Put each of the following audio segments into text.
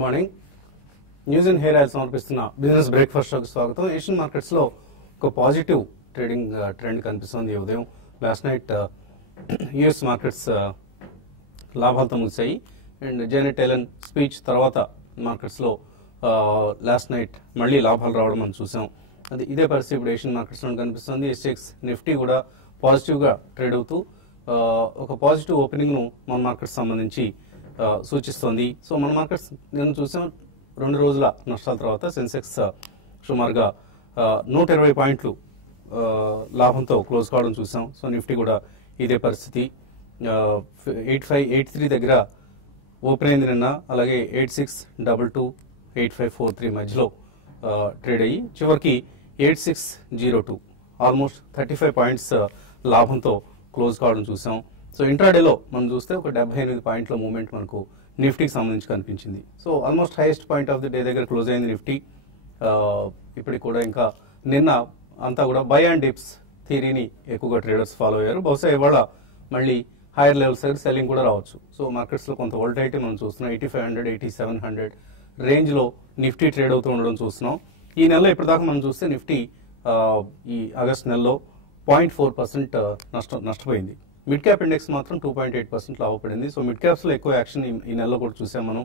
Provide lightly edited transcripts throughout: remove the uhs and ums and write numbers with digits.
Good morning. News and hair oil సమర్పిస్తున్న business breakfast షోకి స్వాగతం. ఏషియన్ మార్కెట్స్ లో ఒక పాజిటివ్ ట్రేడింగ్ ట్రెండ్ కనిపిస్తుంది. ఉదయం లాస్ట్ నైట్ యుఎస్ మార్కెట్స్ లాభాలతో ముగిశాయి. అండ్ జెనెట్ ఎలెన్ స్పీచ్ తర్వాత మార్కెట్స్ లో లాస్ట్ నైట్ మళ్ళీ లాభాలు రావడం మనం చూసాం. ఇదే పరిస్థితి ఇప్పుడు ఏషియన్ మార్కెట్స్ లో కనిపిస్తుంది. ఎస్ఎక్స్ నిఫ్టీ కూడా పాజిటివ్ గా ట్రేడ్ అవుతూ ఒక పాజిటివ్ ఓపెనింగ్ ను మన మార్కెట్స్ సంబంధించి సూచిస్తోంది. సో మన మార్కెట్స్ నేను చూసాం 2 రోజుల నష్టాల తర్వాత సెన్సెక్స్ సుమారుగా 120 పాయింట్లు లాభంతో క్లోజ్ కావడం చూసాం. సో నిఫ్టీ కూడా ఇదే పరిస్థితి 8583 దగ్గర ఓపెన్ అయింది నిన్న. అలాగే 8622 8543 మధ్యలో ట్రేడ్ అయ్యి చివరికి 8602 ఆల్మోస్ట్ 35 పాయింట్స్ లాభంతో క్లోజ్ కావడం చూసాం. సో ఇంట్రాడేలో మనం చూస్తే ఒక 78 పాయింట్ల మూవ్మెంట్ మనకు నిఫ్టీకి సంబంధించి కనిపించింది. So almost highest point of the day దగ్గర క్లోజ్ అయింది నిఫ్టీ. ఇప్పటికి కూడా ఇంకా నిన్న అంతా కూడా బై అండ్ డిప్స్ థియరీని ఎక్కువగా ట్రేడర్స్ ఫాలో అయ్యారు. బహుశా ఇవాళ మళ్ళీ హైయర్ లెవెల్స్ దగ్గర సెల్లింగ్ కూడా రావచ్చు. సో మార్కెట్స్ లో కొంత వోల్టైలిటీ మనం చూస్తున్నాం. 8500 8700 రేంజ్ లో నిఫ్టీ ట్రేడ్ అవుతూ ఉండడం చూస్తున్నాం. ఈ నెలలో ఇప్పటిదాకా మనం చూస్తే నిఫ్టీ ఈ ఆగస్ట్ నెలలో 0.4% నష్టపోయింది. మిడ్ క్యాప్ ఇండెక్స్ మాత్రం 2.8% లాభపడింది. సో మిడ్ క్యాప్స్ లో ఎక్కువ యాక్షన్ ఈ నెలలో కూడా చూసాం మనం.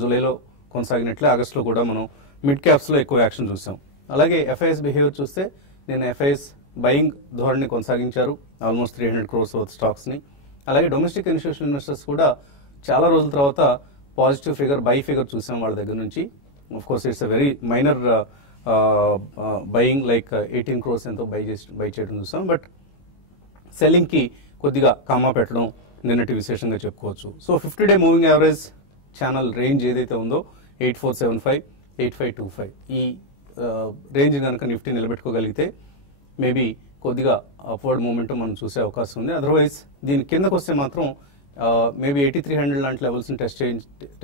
జూలైలో కొనసాగినట్లే ఆగస్ట్ లో కూడా మనం మిడ్ క్యాప్స్ లో ఎక్కువ యాక్షన్ చూసాం. అలాగే ఎఫ్ఐఎస్ బిహేవియర్ చూస్తే నేను ఎఫ్ఐఎస్ బయింగ్ ధోరణి కొనసాగించారు ఆల్మోస్ట్ 300 crores వర్త్ స్టాక్స్ ని. అలాగే డొమెస్టిక్ ఇన్స్టిట్యూషనల్ ఇన్వెస్టర్స్ కూడా చాలా రోజుల తర్వాత పాజిటివ్ ఫిగర్ బై ఫిగర్ చూసాం వాళ్ళ దగ్గర నుంచి. Of course it's a very minor buying like 18 crores ఎంతో బై చేయడం చూసాం. బట్ సెల్లింగ్ కి కొద్దిగా కామా పెట్టడం నిన్నటి విశేషంగా చెప్పుకోవచ్చు. So 50-day moving average channel range ఏదైతే ఉందో 8475 8525 ఈ రేంజ్ కనుక నిఫ్టీ నిలబెట్టుకోగలిగితే మేబీ కొద్దిగా అప్వర్డ్ మూవ్మెంట్ మనం చూసే అవకాశం ఉంది. అదర్వైజ్ దీని కిందకు వస్తే మాత్రం మేబీ 8300 లాంటి లెవెల్స్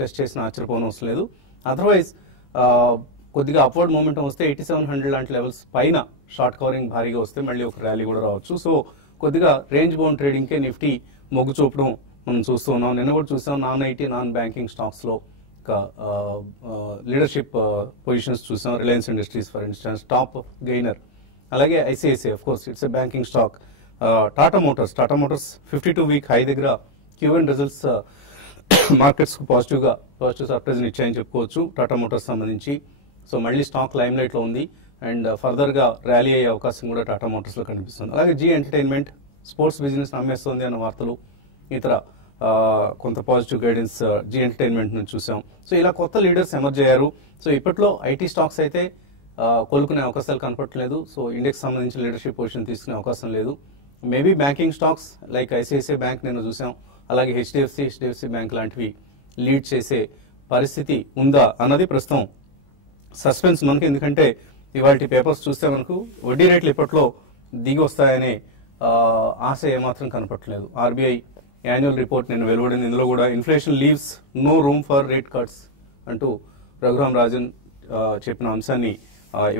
టెస్ట్ చేసిన ఆశ్చర్యపోవడం అవసరం లేదు. అదర్వైజ్ కొద్దిగా అప్వర్డ్ మూమెంట్ వస్తే 8700 లాంటి లెవెల్స్ పైన షార్ట్ కవరింగ్ భారీగా వస్తే మళ్ళీ ఒక ర్యాలీ కూడా రావచ్చు. సో కొద్దిగా రేంజ్ బౌండ్ ట్రేడింగ్ కే నిఫ్టీ మొగ్గు చూపడం మనం చూస్తూ ఉన్నాం. నిన్న కూడా చూసాం non IT non banking stocks లో లీడర్షిప్ పొజిషన్స్ చూసాం. Reliance Industries for instance top gainer. అలాగే ICICI of course it's a banking stock. Tata Motors 52-week high దగ్గర క్యూఎన్ రిజల్ట్స్ మార్కెట్స్ కు పాజిటివ్ సర్ప్రైజ్ ఇచ్చాయని చెప్పుకోవచ్చు టాటా మోటార్స్ సంబంధించి. సో మళ్ళీ స్టాక్ లైమ్ లైట్ లో ఉంది అండ్ ఫర్దర్ గా ర్యాలీ అయ్యే అవకాశం కూడా టాటా మోటార్స్ లో కనిపిస్తుంది. అలాగే జీ ఎంటర్టైన్మెంట్ స్పోర్ట్స్ బిజినెస్ అమ్మేస్తోంది అన్న వార్తలు, ఇతర కొంత పాజిటివ్ గైడెన్స్ జీ ఎంటర్టైన్మెంట్ నుంచి చూసాం. సో ఇలా కొత్త లీడర్స్ ఎమర్జ్ అయ్యారు. సో ఇప్పట్లో ఐటీ స్టాక్స్ అయితే కోలుకునే అవకాశాలు కనపడట్లేదు. సో ఇండెక్స్ సంబంధించి లీడర్షిప్ పొజిషన్ తీసుకునే అవకాశం లేదు. Maybe banking stocks like ICICI bank నేను చూసాం. అలాగే హెచ్డిఎఫ్సి బ్యాంక్ లాంటివి లీడ్ చేసే పరిస్థితి ఉందా అన్నది ప్రస్తుతం సస్పెన్స్ మనకి. ఎందుకంటే ఇవాళ పేపర్స్ చూస్తే మనకు వడ్డీ రేట్లు ఇప్పట్లో దిగి వస్తాయనే ఆశ ఏమాత్రం కనపట్లేదు. ఆర్బీఐ యాన్యువల్ రిపోర్ట్ నేను వెలువడింది. ఇందులో కూడా inflation leaves no room for rate cuts అంటూ రఘురామ్ రాజన్ చెప్పిన అంశాన్ని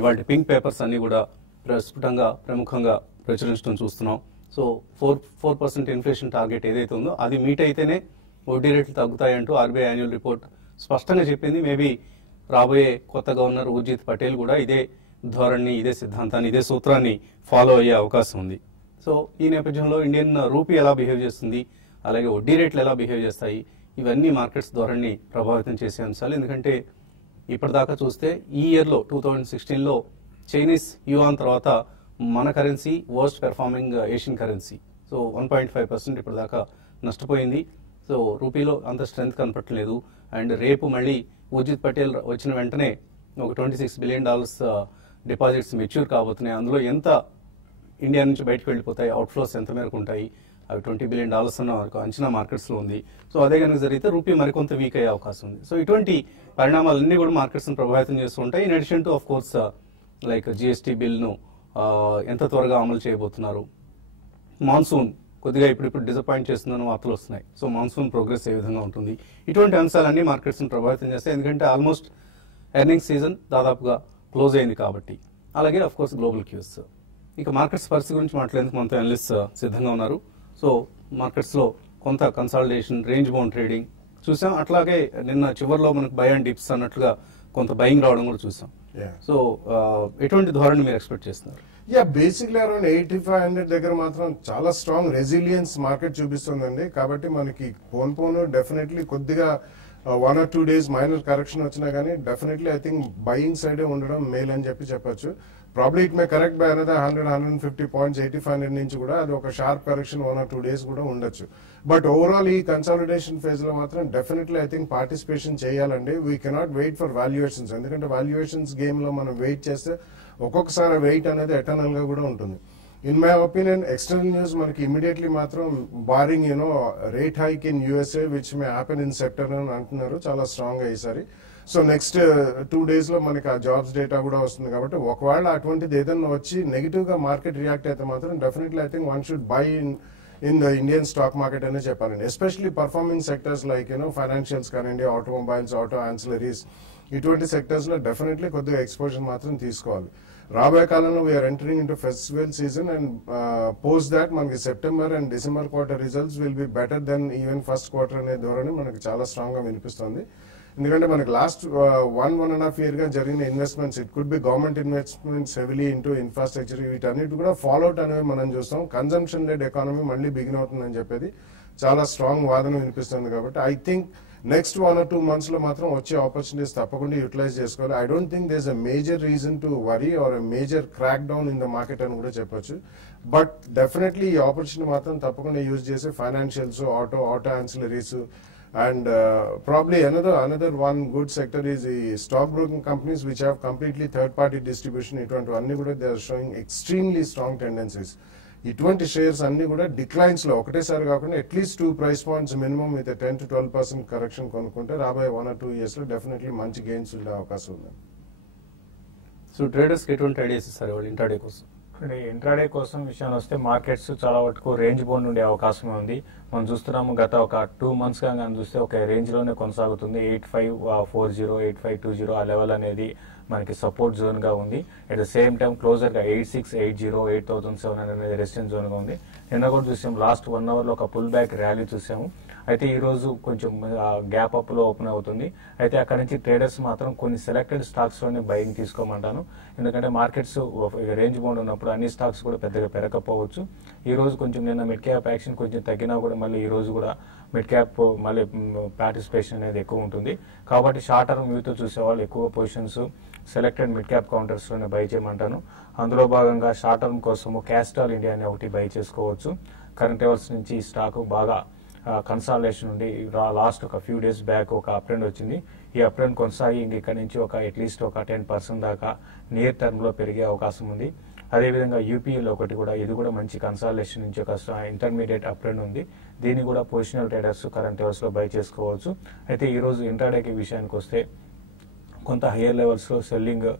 ఇవాళ పింక్ పేపర్స్ అన్ని కూడా ప్రస్ఫుటంగా ప్రముఖంగా ప్రచురించడం చూస్తున్నాం. సో 4% ఇన్ఫ్లేషన్ టార్గెట్ ఏదైతే ఉందో అది మీట్ అయితేనే వడ్డీ రేట్లు తగ్గుతాయంటూ ఆర్బీఐ యాన్యువల్ రిపోర్ట్ స్పష్టంగా చెప్పింది. మేబీ రాబోయే కొత్త గవర్నర్ ఉర్జిత్ పటేల్ కూడా ఇదే ధోరణి, ఇదే సిద్ధాంతాన్ని, ఇదే సూత్రాన్ని ఫాలో అయ్యే అవకాశం ఉంది. సో ఈ నేపథ్యంలో ఇండియన్ రూపీ ఎలా బిహేవ్ చేస్తుంది, అలాగే వడ్డీ రేట్లు ఎలా బిహేవ్ చేస్తాయి, ఇవన్నీ మార్కెట్స్ ధోరణిని ప్రభావితం చేసే అంశాలు. ఎందుకంటే ఇప్పటిదాకా చూస్తే ఈ ఇయర్లో 2016లో చైనీస్ యువాన్ తర్వాత మన currency worst performing Asian currency. So 1.5% ఇప్పటిదాకా నష్టపోయింది. సో రూపీలో అంత స్ట్రెంగ్త్ కనపట్లేదు. అండ్ రేపు మళ్ళీ ఉర్జిత్ పటేల్ వచ్చిన వెంటనే ఒక $26 billion డిపాజిట్స్ మెచ్యూర్ కాబోతున్నాయి. అందులో ఎంత ఇండియా నుంచి బయటకు వెళ్ళిపోతాయి, అవుట్ఫ్లోస్ ఎంత మేరకు ఉంటాయి, అవి $20 billion అన్న అంచనా మార్కెట్స్ లో ఉంది. సో అదే కనుక జరిగితే రూపీ మరికొంత వీక్ అయ్యే అవకాశం ఉంది. సో ఇటువంటి పరిణామాలన్నీ కూడా మార్కెట్స్ ను ప్రభావితం చేస్తూ ఉంటాయి. In addition to of course like GST bill ను ఎంత త్వరగా అమలు చేయబోతున్నారు, మాన్సూన్ కొద్దిగా ఇప్పుడు డిసప్పాయింట్ చేస్తుందని వార్తలు వస్తున్నాయి. సో మాన్సూన్ ప్రోగ్రెస్ ఏ విధంగా ఉంటుంది, ఇటువంటి అంశాలన్నీ మార్కెట్స్ ని ప్రభావితం చేస్తాయి. ఎందుకంటే ఆల్మోస్ట్ ఎర్నింగ్స్ సీజన్ దాదాపుగా క్లోజ్ అయింది కాబట్టి. అలాగే అఫ్ కోర్స్ గ్లోబల్ క్యూస్. ఇక మార్కెట్స్ పరిస్థితి గురించి మాట్లాడేందుకు మనతో అనలిస్ట్ సిద్ధంగా ఉన్నారు. సో మార్కెట్స్ లో కొంత కన్సాలిడేషన్, రేంజ్ బౌండ్ ట్రేడింగ్ చూసాం. అట్లాగే నిన్న చివరిలో మనకు బై అండ్ డిప్స్ అన్నట్లుగా కొంత బయింగ్ రావడం కూడా చూసాం. సో ఎటువంటి ధోరణి మీరు ఎక్స్పెక్ట్ చేస్తున్నారు? బేసిక్లీ అరౌండ్ 8500 దగ్గర మాత్రం చాలా స్ట్రాంగ్ రెసిలియన్స్ మార్కెట్ చూపిస్తుందండి. కాబట్టి మనకి పోను డెఫినెట్లీ కొద్దిగా 1 or 2 days మైనర్ కరెక్షన్ వచ్చినా కానీ definitely I think buying side ఉండడం మేల్ అని చెప్పొచ్చు. Probably it may correct by another 100-150 points 8500 నుంచి కూడా అది ఒక షార్ప్ కరెక్షన్ 1 or 2 days కూడా ఉండొచ్చు. బట్ ఓవరాల్ ఈ కన్సాలిడేషన్ ఫేజ్ లో మాత్రం డెఫినెట్లీ ఐ థింక్ పార్టిసిపేషన్ చేయాలండి. We cannot wait for valuations, ఎందుకంటే వాల్యుయేషన్స్ గేమ్ లో మనం వెయిట్ చేస్తే ఒక్కొక్కసారి వెయిట్ అనేది ఎటర్నల్ గా కూడా ఉంటుంది. In my opinion external news మనకి ఇమీడియట్లీ మాత్రం barring rate hike in USA which may happen in September అని అంటున్నారు చాలా స్ట్రాంగ్ గా ఈసారి. సో నెక్స్ట్ 2 days లో మనకి ఆ జాబ్స్ డేటా కూడా వస్తుంది. కాబట్టి ఒకవేళ అటువంటిది ఏదైనా వచ్చి నెగిటివ్ గా మార్కెట్ రియాక్ట్ అయితే మాత్రం definitely I think one should buy in the Indian stock market అనే చెప్పాలండి. Especially performing sectors like financials కానివ్వండి, ఆటోమొబైల్స్, ఆటో యాన్సిలరీస్, ఇటువంటి సెక్టర్స్ లో డెఫినెట్లీ కొద్దిగా ఎక్స్పోజర్ మాత్రం తీసుకోవాలి. రాబోయే కాలంలో we're entering into festival season and post that మనకి September and December quarter results will be better than even first quarter అనే ధోరణి మనకి చాలా స్ట్రాంగ్ గా వినిపిస్తుంది. ఎందుకంటే మనకి లాస్ట్ 1.5 year గా జరిగిన investments, it could be government investments heavily into infrastructure, వీటన్నిటి కూడా ఫాలోఅవుట్ అనేవి మనం చూస్తాం. కన్జంప్షన్ లెడ్ ఎకానమీ మళ్ళీ బిగిన్ అవుతుందని చెప్పేది చాలా స్ట్రాంగ్ వాదన వినిపిస్తుంది. కాబట్టి I think next 1 or 2 months లో మాత్రం వచ్చే ఆపర్చునిటీస్ తప్పకుండా యూటిలైజ్ చేసుకోవాలి. I don't think there is a major reason to worry or a major crack down in the market అని కూడా చెప్పొచ్చు. బట్ డెఫినెట్లీ ఈ ఆపర్చునిటీ మాత్రం తప్పకుండా యూజ్ చేసి financials, auto ancillaries and probably another one good sector is the stockbroking companies which have completely third party distribution. ఇటువంటివన్నీ కూడా they are showing extremely strong tendencies. ఇటువంటి షేర్స్ అన్ని కూడా డిక్లైన్స్ లో ఒకటేసారి కాకుండా at least 2 price points minimum with 10-12% correction కొనుక్కుంటే రాబోయే 1 or 2 years లో డెఫినెట్లీ మంచి గెయిన్స్ ఉండే అవకాశం ఉంది. సో ట్రేడర్స్ కి ఎటువంటి ఐడియాస్ ఇస్తారు వాళ్ళు ఇంట్రాడే కోసం? ఇంట్రాడే కోసం విషయాన్ని వస్తే మార్కెట్స్ చాలా వరకు రేంజ్ బౌండ్ ఉండే అవకాశం ఉంది. మనం చూస్తున్నాము గత ఒక 2 months గా కానీ చూస్తే ఒక రేంజ్ లోనే కొనసాగుతుంది. 8540, 8520 ఆ లెవెల్ అనేది మనకి సపోర్ట్ జోన్ గా ఉంది. At the same time closure గా 8680, 8700 అనేది రెసిస్టెన్స్ జోన్ గా ఉంది. నిన్న కూడా చూసాం లాస్ట్ 1 hour లో ఒక పుల్ బ్యాక్ ర్యాలీ చూసాము. అయితే ఈ రోజు కొంచెం గ్యాప్ అప్ లో ఓపెన్ అవుతుంది. అయితే అక్కడ నుంచి ట్రేడర్స్ మాత్రం కొన్ని సెలెక్టెడ్ స్టాక్స్ లోనే బయింగ్ తీసుకోమంటాను. ఎందుకంటే మార్కెట్స్ రేంజ్ బౌండ్ ఉన్నప్పుడు అన్ని స్టాక్స్ కూడా పెద్దగా పెరగకపోవచ్చు. ఈ రోజు కొంచెం నిన్న మిడ్ క్యాప్ యాక్షన్ కొంచెం తగ్గినా కూడా మళ్ళీ ఈ రోజు కూడా మిడ్ క్యాప్ మళ్ళీ పార్టిసిపేషన్ అనేది ఎక్కువ ఉంటుంది. కాబట్టి షార్ట్ టర్మ్ వ్యూతో చూసేవాళ్ళు ఎక్కువ positions selected mid cap counters లోనే బై చేయమంటాను. అందులో భాగంగా షార్ట్ టర్మ్ కోసము క్యాస్ట్రాల్ ఇండియా అనే ఒకటి బై చేసుకోవచ్చు. కరెంట్ లెవెల్స్ నుంచి ఈ స్టాక్ బాగా కన్సాలిడేషన్ ఉండి లాస్ట్ ఒక ఫ్యూ డేస్ బ్యాక్ ఒక అప్ ట్రెండ్ వచ్చింది. ఈ అప్ ట్రెండ్ కొనసాగి ఇక్కడ నుంచి ఒక అట్లీస్ట్ ఒక 10% దాకా నియర్ టర్మ్ లో పెరిగే అవకాశం ఉంది. అదేవిధంగా యూపీఏలో ఒకటి కూడా ఇది కూడా మంచి కన్సాలిడేషన్ నుంచి ఒక ఇంటర్మీడియట్ అప్ ట్రెండ్ ఉంది. దీన్ని కూడా పొజిషనల్ ట్రేడర్స్ కరెంట్ లెవెల్స్ లో బై చేసుకోవచ్చు. అయితే ఈ రోజు ఇంట్రాడేకి విషయానికి వస్తే కొంత హయ్యర్ లెవెల్స్ లో సెల్లింగ్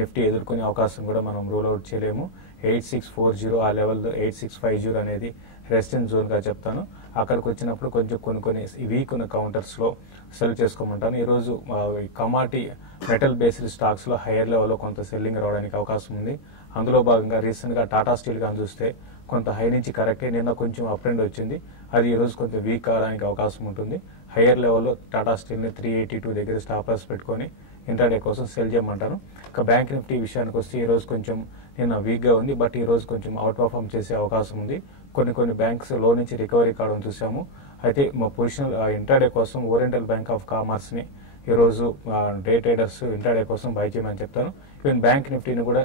నిఫ్టీ ఎదుర్కొనే అవకాశం కూడా మనం రూల్ అవుట్ చేయలేము. 8640 ఆ లెవెల్ 8650 అనేది రెసిస్టెన్స్ జోన్ గా చెప్తాను. అక్కడికి వచ్చినప్పుడు కొంచెం కొన్ని వీక్ ఉన్న కౌంటర్స్ లో సెల్ చేసుకోమంటాను. ఈ రోజు కమాడిటీ మెటల్ బేస్డ్ స్టాక్స్ లో హైయర్ లెవెల్ లో కొంత సెల్లింగ్ రావడానికి అవకాశం ఉంది. అందులో భాగంగా రీసెంట్ గా టాటా స్టీల్ గా చూస్తే కొంత హై నుంచి కరెక్ట్ అయ్యి నిన్న కొంచెం అప్ ట్రెండ్ వచ్చింది. అది ఈ రోజు కొంచెం వీక్ అవడానికి అవకాశం ఉంటుంది. హైయర్ లెవెల్లో టాటా స్టీల్ ని 382 దగ్గర స్టాప్ లాస్ పెట్టుకొని ఇంట్రాడే కోసం సెల్ చేయమంటాను. ఇక బ్యాంక్ నిఫ్టీ విషయానికి వస్తే ఈ రోజు కొంచెం నిన్న వీక్ గా ఉంది. బట్ ఈ రోజు కొంచెం అవుట్ పర్ఫార్మ్ చేసే అవకాశం ఉంది. కొన్ని బ్యాంక్స్ లో నుంచి రికవరీ కావడం చూసాము. అయితే మా పొజిషనల్ ఇంట్రాడే కోసం ఓరియంటల్ బ్యాంక్ ఆఫ్ కామర్స్ ని ఈ రోజు డే ట్రేడర్స్ ఇంట్రాడే కోసం బై చేయమని చెప్తాను. ఈవెన్ బ్యాంక్ నిఫ్టీని కూడా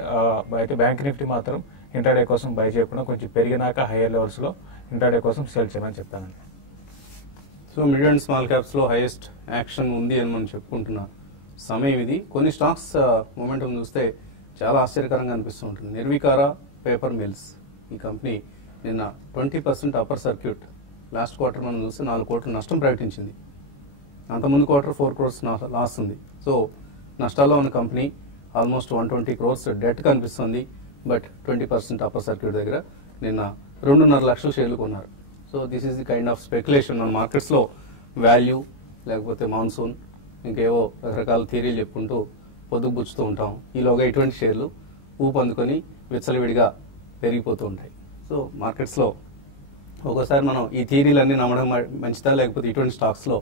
అయితే బ్యాంక్ నిఫ్టీ మాత్రం ఇంట్రాడే కోసం బై చేయకుండా కొంచెం పెరిగినాక హైయర్ లెవెల్స్ లో ఇంట్రాడే కోసం సెల్ చేయమని చెప్తానండి. So mid and small caps లో హైయెస్ట్ యాక్షన్ ఉంది అని మనం చెప్పుకుంటున్న సమయం ఇది. కొన్ని స్టాక్స్ మొమెంటం చూస్తే చాలా ఆశ్చర్యకరంగా అనిపిస్తూ ఉంటుంది. నిర్వికార పేపర్ మిల్స్ ఈ కంపెనీ నిన్న 20% అప్పర్ సర్క్యూట్ లాస్ట్ క్వార్టర్ మనం చూస్తే 4 కోట్ల నష్టం ప్రకటించింది. అంతకుముందు క్వార్టర్ 4 crores లాస్ ఉంది. సో నష్టాల్లో ఉన్న కంపెనీ ఆల్మోస్ట్ 120 crores డెట్ కనిపిస్తుంది. బట్ 20% అప్పర్ సర్క్యూట్ దగ్గర నిన్న 2.5 లక్షల షేర్లు కొన్నారు. So this is the kind of speculation మన మార్కెట్స్ లో వాల్యూ లేకపోతే మాన్సూన్ ఇంకేవో రకరకాల థియరీలు చెప్పుకుంటూ పొద్దుగుచ్చుతూ ఉంటాం. ఈలోగా ఇటువంటి షేర్లు ఊపందుకొని విచ్చలవిడిగా పెరిగిపోతూ ఉంటాయి. సో మార్కెట్స్ లో ఒక్కోసారి మనం ఈ థియరీలన్నీ నమ్మడం మంచిదా లేకపోతే ఇటువంటి స్టాక్స్ లో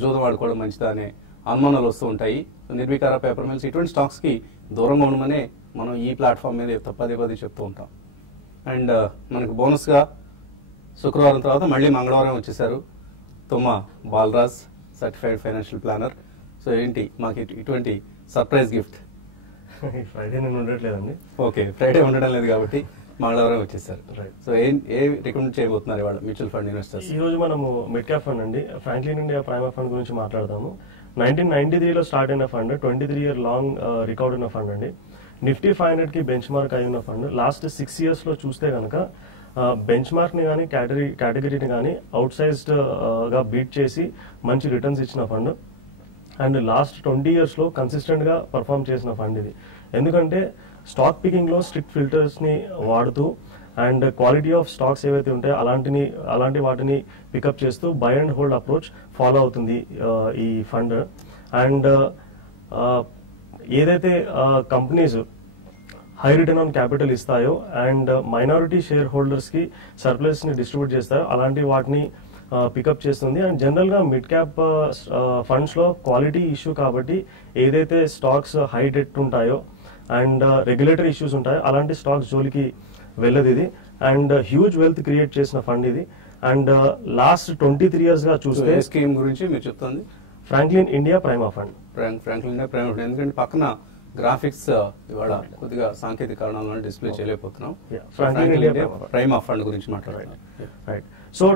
జూదం ఆడుకోవడం మంచిదా అనే అనుమానాలు వస్తూ ఉంటాయి. నిర్వికార పేపర్ మిల్స్ ఇటువంటి స్టాక్స్ కి దూరంగా ఉండమనే మనం ఈ ప్లాట్ఫామ్ మీద పదే పదే చెప్తూ ఉంటాం. అండ్ మనకు బోనస్ గా శుక్రవారం తర్వాత మళ్ళీ మంగళవారం వచ్చేసారు Thumma Balaraj, certified financial planner. So ఏంటి మాకు ఇటువంటి సర్ప్రైజ్ గిఫ్ట్? ఫ్రైడే నేను ఉండట్లేదండి. ఓకే, ఫ్రైడే ఉండడం లేదు కాబట్టి మంగళవారం వచ్చేసారు. సో ఏ రికమెండ్ చేయబోతున్నారు ఇవాళ మ్యూచువల్ ఫండ్ ఇన్వెస్టర్స్? ఈ రోజు మనము మిడ్ క్యాప్ ఫండ్ అండి, ఫ్రాంక్లిన్ ఇండియా ప్రైమ్ ఫండ్ గురించి మాట్లాడదాము. 1993లో స్టార్ట్ అయిన ఫండ్, 23 ఇయర్ లాంగ్ రికార్డ్ ఉన్న ఫండ్ అండి. నిఫ్టీ 500 కి బెంచ్ మార్క్ అయి ఉన్న ఫండ్. లాస్ట్ 6 years లో చూస్తే కనుక బెంచ్ మార్క్ ని కానీ కేటగిరీని కానీ అవుట్ సైజ్డ్ గా బీట్ చేసి మంచి రిటర్న్స్ ఇచ్చిన ఫండ్. అండ్ లాస్ట్ 20 years లో కన్సిస్టెంట్ గా పర్ఫామ్ చేసిన ఫండ్ ఇది. ఎందుకంటే స్టాక్ పికింగ్ లో స్ట్రిక్ట్ ఫిల్టర్స్ ని వాడుతూ అండ్ క్వాలిటీ ఆఫ్ స్టాక్స్ ఏవైతే ఉంటాయో అలాంటి వాటిని పికప్ చేస్తూ buy and hold approach follow అవుతుంది ఈ ఫండ్. అండ్ ఏదైతే companies high return on capital ఇస్తాయో అండ్ మైనారిటీ షేర్ హోల్డర్స్ కి సర్ప్లస్ ని డిస్ట్రిబ్యూట్ చేస్తాయో అలాంటి వాటిని పికప్ చేస్తుంది. అండ్ జనరల్ గా మిడ్ క్యాప్ ఫండ్స్ లో క్వాలిటీ ఇష్యూ కాబట్టి ఏదైతే స్టాక్స్ హై డెట్ ఉంటాయో అండ్ రెగ్యులేటరీ ఇష్యూస్ ఉంటాయో అలాంటి స్టాక్స్ జోలికి వెళ్ళదు ఇది. అండ్ హ్యూజ్ వెల్త్ క్రియేట్ చేసిన ఫండ్ ఇది. అండ్ లాస్ట్ 23 years గా చూస్తే స్కీమ్ గురించి మీరు చెప్తుంది Franklin India prima fund. Franklin India prime fund, ఎందుకంటే పక్కన గ్రాఫిక్స్ ఇవాళ కొద్దిగా సాంకేతిక కారణాల వల్ల డిస్ప్లే చేయలేకపోతున్నాం. ఫ్రాంక్లిన్ ఇండియా ప్రైమ్ ఫండ్ గురించి మాట్లాడాలి. రైట్. సో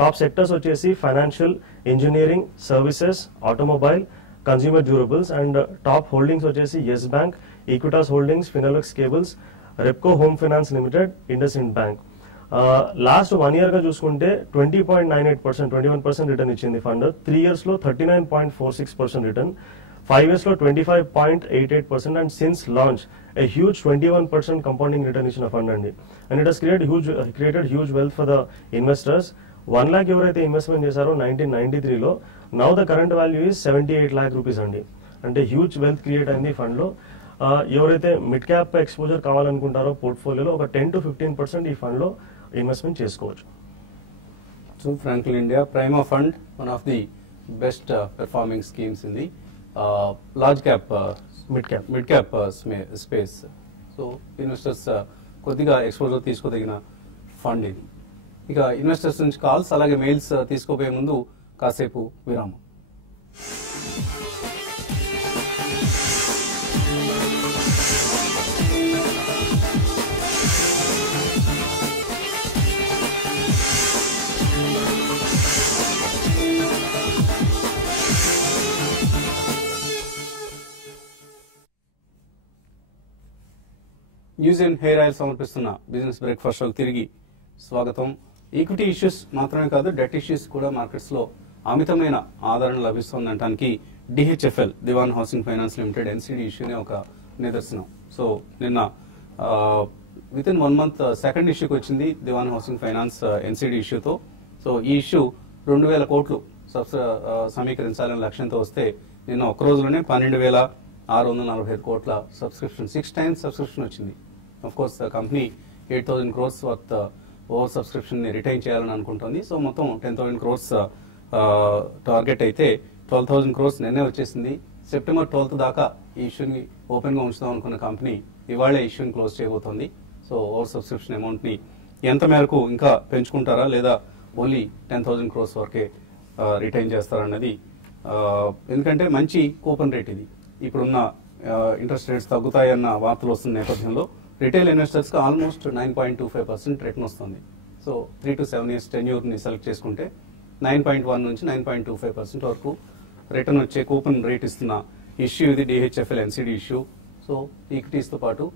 టాప్ సెక్టర్స్ వచ్చేసి financial, engineering, services, automobile, consumer durables. And top holdings వచ్చేసి Yes Bank, Equitas Holdings, Finolex Cables, Repco Home Finance Limited, IndusInd Bank. Last 1 year గా చూసుకుంటే 20.98%, 21% return ఇచ్చింది fund. 3 years లో 39.46% return, 5 years లో 25.88%. And since launch a huge 21% compounding return ఇచ్చిన ఫండ్ అండి. And it has created huge wealth for the investors. 1 lakh ఎవరైతే investment చేశారో 1993లో, now the current value is 78 lakh rupees అండి. అంటే హ్యూజ్ వెల్త్ క్రియేట్ అయింది ఈ ఫండ్ లో. ఎవరైతే మిడ్ క్యాప్ ఎక్స్పోజర్ కావాలనుకుంటారో పోర్ట్ఫోలియోలో ఒక 10 to 15% ఈ ఫండ్ లో ఇన్వెస్ట్మెంట్ చేసుకోవచ్చు. So Franklin India prima fund one of the best performing schemes in the large cap mid cap space. So investors కొద్దిగా ఎక్స్పోజర్ తీసుకోదగిన ఫండ్ ఇది. ఇక ఇన్వెస్టర్స్ నుంచి కాల్స్ అలాగే మెయిల్స్ తీసుకోబోయే ముందు కాసేపు విరామం. న్యూస్ అండ్ హెయిర్ ఆయిల్ సమర్పిస్తున్న బిజినెస్ బ్రేక్ఫాస్ట్ షోకి తిరిగి స్వాగతం. ఈక్విటీ ఇష్యూస్ మాత్రమే కాదు, డెట్ ఇష్యూస్ కూడా మార్కెట్స్ లో అమితమైన ఆదరణ లభిస్తుందనడానికి డిహెచ్ఎఫ్ఎల్, దివాన్ హౌసింగ్ ఫైనాన్స్ లిమిటెడ్ ఎన్సిడి ఇష్యూనే ఒక నిదర్శనం. సో నిన్న విత్ ఇన్ 1 month సెకండ్ ఇష్యూకి వచ్చింది దివాన్ హౌసింగ్ ఫైనాన్స్ ఎన్సిడి ఇష్యూతో. సో ఈ ఇష్యూ 2,000 కోట్లు సమీకరించాలనే లక్ష్యంతో వస్తే నిన్న ఒక్క రోజులోనే 12,645 కోట్ల సబ్స్క్రిప్షన్, 6 times సబ్స్క్రిప్షన్ వచ్చింది. Of course company 8,000 crores worth over subscription ని రిటైన్ చేయాలని అనుకుంటుంది. సో మొత్తం 10,000 crores టార్గెట్ అయితే 12,000 crores నిన్నే వచ్చేసింది. September 12th దాకా ఈ ఇష్యూని ఓపెన్ గా ఉంచుదాం అనుకున్న కంపెనీ ఇవాళే ఇష్యూని క్లోజ్ చేయబోతోంది. సో ఓవర్ సబ్స్క్రిప్షన్ అమౌంట్ ని ఎంత మేరకు ఇంకా పెంచుకుంటారా లేదా ఓన్లీ 10,000 crores వరకే రిటైన్ చేస్తారన్నది, ఎందుకంటే మంచి కూపన్ రేట్ ఇది. ఇప్పుడున్న ఇంట్రెస్ట్ రేట్స్ తగ్గుతాయన్న వార్తలు వస్తున్న నేపథ్యంలో రిటైల్ ఇన్వెస్టర్స్ కి ఆల్మోస్ట్ 9.25% రిటర్న్ వస్తుంది. సో 3 to 7 years టెన్యూర్ ని సెలెక్ట్ చేసుకుంటే 9.1 నుంచి 9.25% వరకు రిటర్న్ వచ్చే కూపన్ రేట్ ఇస్తున్న ఇష్యూ ఇది, DHFL NCD issue. So equities తో పాటు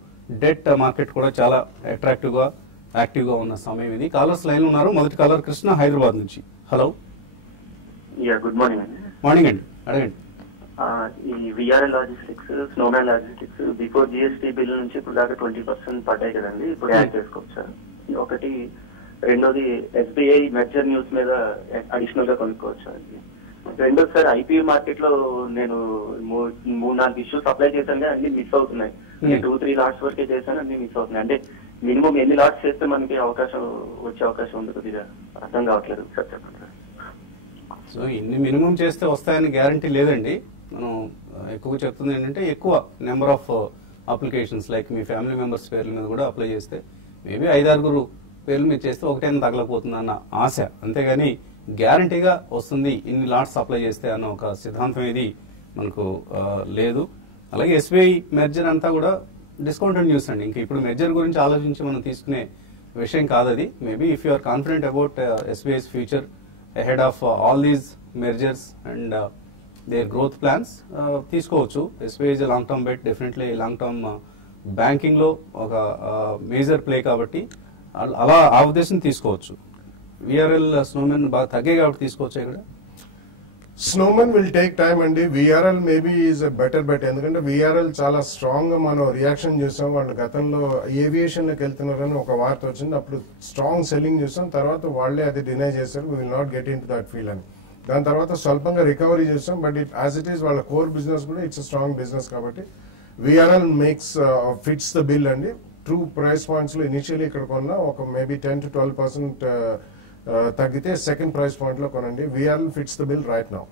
డెట్ మార్కెట్ కూడా చాలా అట్రాక్టివ్ గా యాక్టివ్ గా ఉన్న సమయం ఇది. కాలర్స్ లైన్ ఉన్నారు. మొదటి కాలర్ కృష్ణ, హైదరాబాద్ నుంచి. హలో. గుడ్ మార్నింగ్ అండి. మార్నింగ్ అండి, అడగండి. ఈ VRL logistics, Snowman logistics before GST bill నుంచి ఇప్పుడు దాకా 20% పడ్డాయి కదండి, ఇప్పుడు యాడ్ చేసుకోవచ్చు. ఒకటి. రెండోది ఎస్బీఐ మెర్జర్ న్యూస్ మీద అడిషనల్ గా కొనుక్కోవచ్చు. రెండోది సార్, ఐపీఓ మార్కెట్ లో నేను 3-4 ఇష్యూస్ అప్లై చేశాను కానీ అన్ని మిస్ అవుతున్నాయి. 2-3 లాట్స్ వరకే చేశాను, అన్ని మిస్ అవుతున్నాయి. అంటే మినిమం ఎన్ని లాట్స్ చేస్తే మనకి వచ్చే అవకాశం ఉంది, కొద్దిగా అర్థం కావట్లేదు సార్, చెప్పండి. సో ఇన్ని మినిమం చేస్తే వస్తాయని గ్యారంటీ లేదండి. మనం ఎక్కువ చెప్తుంది ఏంటంటే ఎక్కువ number of applications like me family members పేర్ల మీద కూడా అప్లై చేస్తే మేబీ 5-6 పేర్ల మీద చేస్తే ఒకటైనా తగలకపోతుంది అన్న ఆశ, అంతేగాని గ్యారంటీగా వస్తుంది ఇన్ని లాట్స్ అప్లై చేస్తే అన్న ఒక సిద్ధాంతం ఇది మనకు లేదు. అలాగే ఎస్బీఐ మెర్జర్ అంతా కూడా డిస్కౌంటెడ్ న్యూస్ అండి. ఇంకా ఇప్పుడు మెర్జర్ గురించి ఆలోచించి మనం తీసుకునే విషయం కాదది. Maybe if you are confident about SBI's future ahead of all these mergers and their growth plans తీసుకోవచ్చు. SBI is long term bet, definitely long term banking లో ఒక మేజర్ ప్లే కాబట్టి అలా ఆ ఉద్దేశం తీసుకోవచ్చు. విఆర్ఎల్ స్నోమెన్ బాగా తగ్గే కాబట్టి తీసుకోవచ్చు. ఇక్కడ స్నోమెన్ విల్ టేక్ టైమ్ అండి. VRL maybe is a better bet, ఎందుకంటే విఆర్ఎల్ చాలా స్ట్రాంగ్ గా మనం రియాక్షన్ చూసాం. వాళ్ళు గతంలో ఏవియేషన్ లోకి వెళ్తున్నారని ఒక వార్త వచ్చింది, అప్పుడు స్ట్రాంగ్ సెల్లింగ్ చూసాం. తర్వాత వాళ్ళే అది డినై చేశారు, we will not get into that feel అని. దాని తర్వాత స్వల్పంగా రికవరీ చేస్తాం, బట్ యాజ్ ఇట్ ఈస్ వాళ్ళ కోర్ బిజినెస్ కూడా ఇట్స్ స్ట్రాంగ్ బిజినెస్ కాబట్టి VRL makes fits the bill అండి. ట్రూ ప్రైస్ పాయింట్స్ లో ఇనిషియల్లీ ఇక్కడ కొన్నా ఒక మేబీ 10 to 12% తగ్గితే సెకండ్ ప్రైస్ పాయింట్ లో కొనండి. VRL fits the bill right now.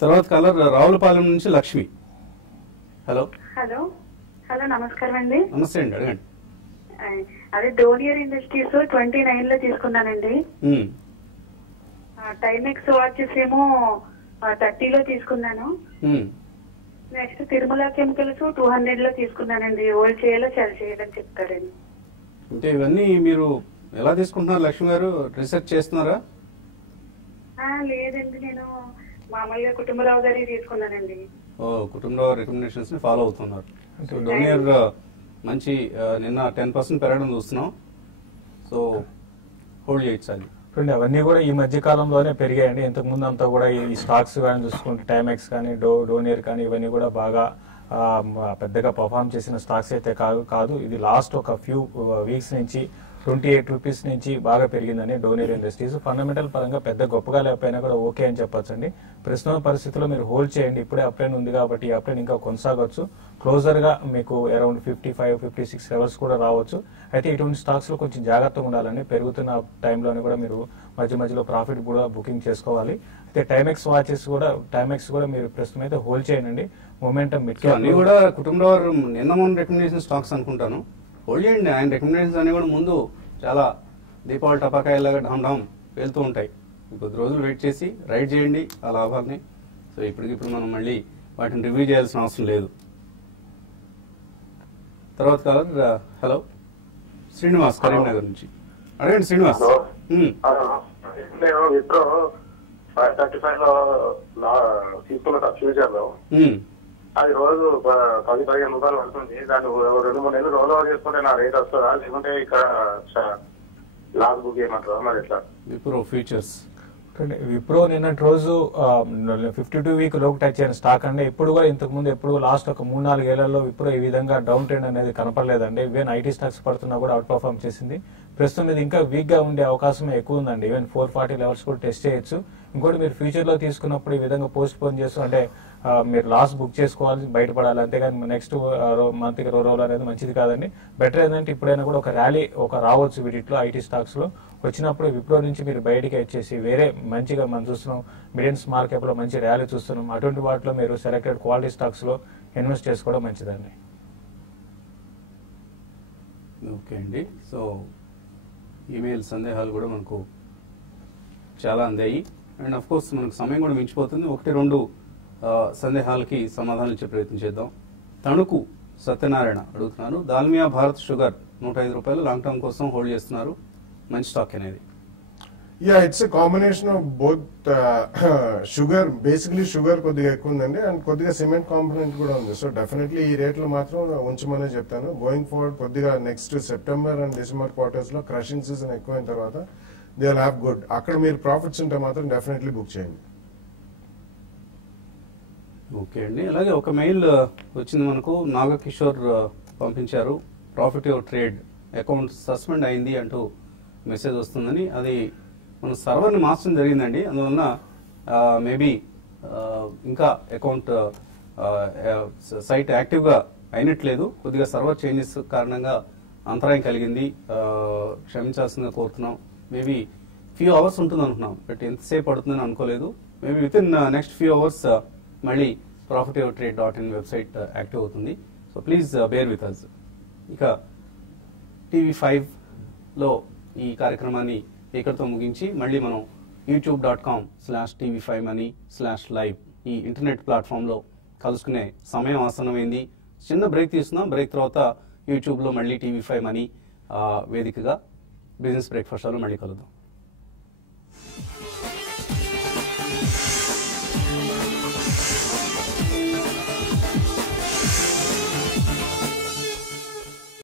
తర్వాత కలర్ రావులపాలెం నుంచి లక్ష్మి. హలో హలో హలో నమస్కారం అండి. నమస్తే అండి, అడగండి. అదే డోనియర్ ఇండస్ట్రీస్ 29 లో తీసుకున్నానండి. టైమెక్స్ వాచెస్ ఏమో 30 లో తీసుకున్నాను. నెక్స్ట్ తిరుమల కెమికల్స్ 200 లో తీసుకున్నానండి. హోల్డ్ చేయాలో సెల్ చేయాలని చెప్తారండి. అంటే ఇవన్నీ మీరు ఎలా తీసుకుంటున్నారు లక్ష్మి గారు? రీసెర్చ్ చేస్తున్నారా? లేదండి, నేను మామూలుగా కుటుంబరావు గారి తీసుకున్నానండి. కుటుంబరావు రికమెండేషన్స్ ని ఫాలో అవుతున్నారు. సో డోనియర్ మంచి నిన్న 10% పెరగడం చూస్తున్నాం. సో హోల్డ్ చేయొచ్చు అది. అవన్నీ కూడా ఈ మధ్య కాలంలోనే పెరిగాయండి. ఇంతకు ముందు అంతా కూడా ఈ స్టాక్స్ కానీ చూసుకుంటే టైమెక్స్ కానీ డోనియర్ కానీ ఇవన్నీ కూడా బాగా పెద్దగా పర్ఫామ్ చేసిన స్టాక్స్ అయితే కాదు. ఇది లాస్ట్ ఒక ఫ్యూ వీక్స్ నుంచి 28 రూపీస్ నుంచి బాగా పెరిగిందని డోనియర్ ఇండస్ట్రీస్. ఫండమెంటల్ పరంగా పెద్ద గొప్పగా లేకపోయినా కూడా ఓకే అని చెప్పొచ్చండి. ప్రస్తుత పరిస్థితుల్లో మీరు హోల్డ్ చేయండి. ఇప్పుడే అప్లైన్ ఉంది కాబట్టి ఈ అప్లైన్ ఇంకా కొనసాగొచ్చు. క్లోజర్ గా మీకు అరౌండ్ 55-56 లెవెల్స్ కూడా రావచ్చు. అయితే ఇటువంటి స్టాక్స్ లో కొంచెం జాగ్రత్తగా ఉండాలని, పెరుగుతున్న టైంలోనే కూడా మీరు మధ్యలో ప్రాఫిట్ కూడా బుకింగ్ చేసుకోవాలి. అయితే టైమెక్స్ కూడా మీరు ప్రస్తుతం అయితే హోల్డ్ చేయండి. మొమెంటం అన్ని కూడా కుటుంబరావు నిన్న మొన్న రికమెండేషన్ స్టాక్స్ అనుకుంటాను. హోల్డ్ చేయండి. ఆయన రికమెండేషన్స్ అన్ని కూడా ముందు చాలా దీపావళి టపాకాయలాగా ఢామ్ వెళ్తూ ఉంటాయి. కొద్ది రోజులు వెయిట్ చేసి రైడ్ చేయండి ఆ లాభాలని. సో ఇప్పటికిప్పుడు మనం మళ్ళీ వాటిని రివ్యూ చేయాల్సిన అవసరం లేదు. తర్వాత కాలర్ హలో శ్రీనివాస్ కరీంనగర్ నుంచి. అడగండి శ్రీనివాస్. నేను విప్రో 535 లో తీసుకున్న ఫ్యూచర్ లో అది రోజు 10-15 రూపాయలు పడుతుంది. దాన్ని 2-3 నెలలు రోల్ ఓవర్ చేసుకుంటే నా రేట్ వస్తుందా, లేకుంటే ఇక్కడ లాస్ బుక్ చేయమంటారా మరి ఎట్లా? విప్రో ఫ్యూచర్స్ విప్రో నిన్నటి రోజు 52 వీక్ లోకి టచ్ అయిన స్టాక్ అండి. ఇప్పుడు కూడా ఇంతకు ముందు ఎప్పుడు లాస్ట్ ఒక 3-4 ఏళ్లలో విప్రో ఈ విధంగా డౌన్ ట్రెండ్ అనేది కనపడలేదండి. ఈవెన్ ఐటీ స్టాక్స్ పడుతున్నా కూడా అవుట్ పర్ఫార్మ్ చేసింది. ప్రస్తుతం ఇది ఇంకా వీక్ గా ఉండే అవకాశం ఎక్కువ ఉందండి. ఈవెన్ 440 లెవెల్స్ కూడా టెస్ట్ చేయొచ్చు. ఇంకోటి మీరు ఫ్యూచర్ లో తీసుకున్నప్పుడు ఈ విధంగా పోస్ట్ పోన్ చేస్తూ అంటే మీరు లాస్ బుక్ చేసుకోవాలి, బయటపడాలి. అంతేగాని నెక్స్ట్ మంత్ రోల్ అనేది మంచిది కాదండి. బెటర్ ఏంటంటే ఇప్పుడైనా కూడా ఒక ర్యాలీ రావచ్చు వీటిలో ఐటీ స్టాక్స్ లో. వచ్చినప్పుడు విప్రో నుంచి మీరు బయటికి వచ్చేసి వేరే మంచిగా మనం చూస్తున్నాం మిడియన్ స్మాల్ క్యాప్ లో మంచి ర్యాలీ చూస్తున్నాం. అటువంటి వాటిలో మీరు సెలెక్టెడ్ క్వాలిటీ స్టాక్స్ లో ఇన్వెస్ట్ చేసుకోవడం మంచిదండి. ఓకే అండి. సో ఈమెయిల్ సందేహాలు కూడా మనకు చాలా అందాయి. అండ్ అఫ్ కోర్స్ మనకు సమయం కూడా మించిపోతుంది. 1-2 సందేహాలకి సమాధానం ఇచ్చే ప్రయత్నం చేద్దాం. తణుకు సత్యనారాయణ అడుగుతున్నారు, దాల్మియా భారత్ షుగర్ 105 రూపాయలు లాంగ్ టర్మ్ కోసం హోల్డ్ చేస్తున్నారు, మంచి స్టాక్ అనేది. It's a combination of both. Sugar basically sugar కొద్దిగా ఎక్కువ ఉందండి, అండ్ కొద్దిగా సిమెంట్ కాంపోనెంట్ కూడా ఉంది. సో డెఫినెట్లీ ఈ రేట్లో మాత్రం ఉంచమనే చెప్తాను. గోయింగ్ ఫార్వర్డ్ కొద్దిగా next September and December quarters లో క్రషింగ్ సీజన్ ఎక్కువైన తర్వాత దే విల్ హ్యావ్ గుడ్. అక్కడ మీరు ప్రాఫిట్స్ ఉంటే మాత్రం డెఫినెట్లీ బుక్ చేయండి. ఓకే అండి. అలాగే ఒక మెయిల్ వచ్చింది మనకు, నాగకిషోర్ పంపించారు, profit your trade account suspend అయింది అంటూ మెసేజ్ వస్తుందని. అది మన సర్వర్ని మార్చడం జరిగిందండి. అందువలన మేబీ ఇంకా అకౌంట్ సైట్ యాక్టివ్గా అయినట్లేదు. కొద్దిగా సర్వర్ చేంజెస్ కారణంగా అంతరాయం కలిగింది, క్షమించాల్సిందిగా కోరుతున్నాం. మేబీ ఫ్యూ అవర్స్ ఉంటుంది అనుకున్నాం, బట్ ఎంతసేపు పడుతుందని అనుకోలేదు. Maybe within next few hours మళ్ళీ profitovertrade.in వెబ్సైట్ యాక్టివ్ అవుతుంది. So please bear with us. ఇక TV5లో ఈ కార్యక్రమాన్ని ఇక్కడితో ముగించి మళ్ళీ మనం youtube.com/tv5money/live ఈ ఇంటర్నెట్ ప్లాట్ఫామ్లో కలుసుకునే సమయం ఆసన్నమైంది. చిన్న బ్రేక్ తీసుకున్నాం. బ్రేక్ తర్వాత యూట్యూబ్లో మళ్ళీ TV5 మనీ వేదికగా బిజినెస్ బ్రేక్ఫాస్ట్లో మళ్ళీ కలుద్దాం.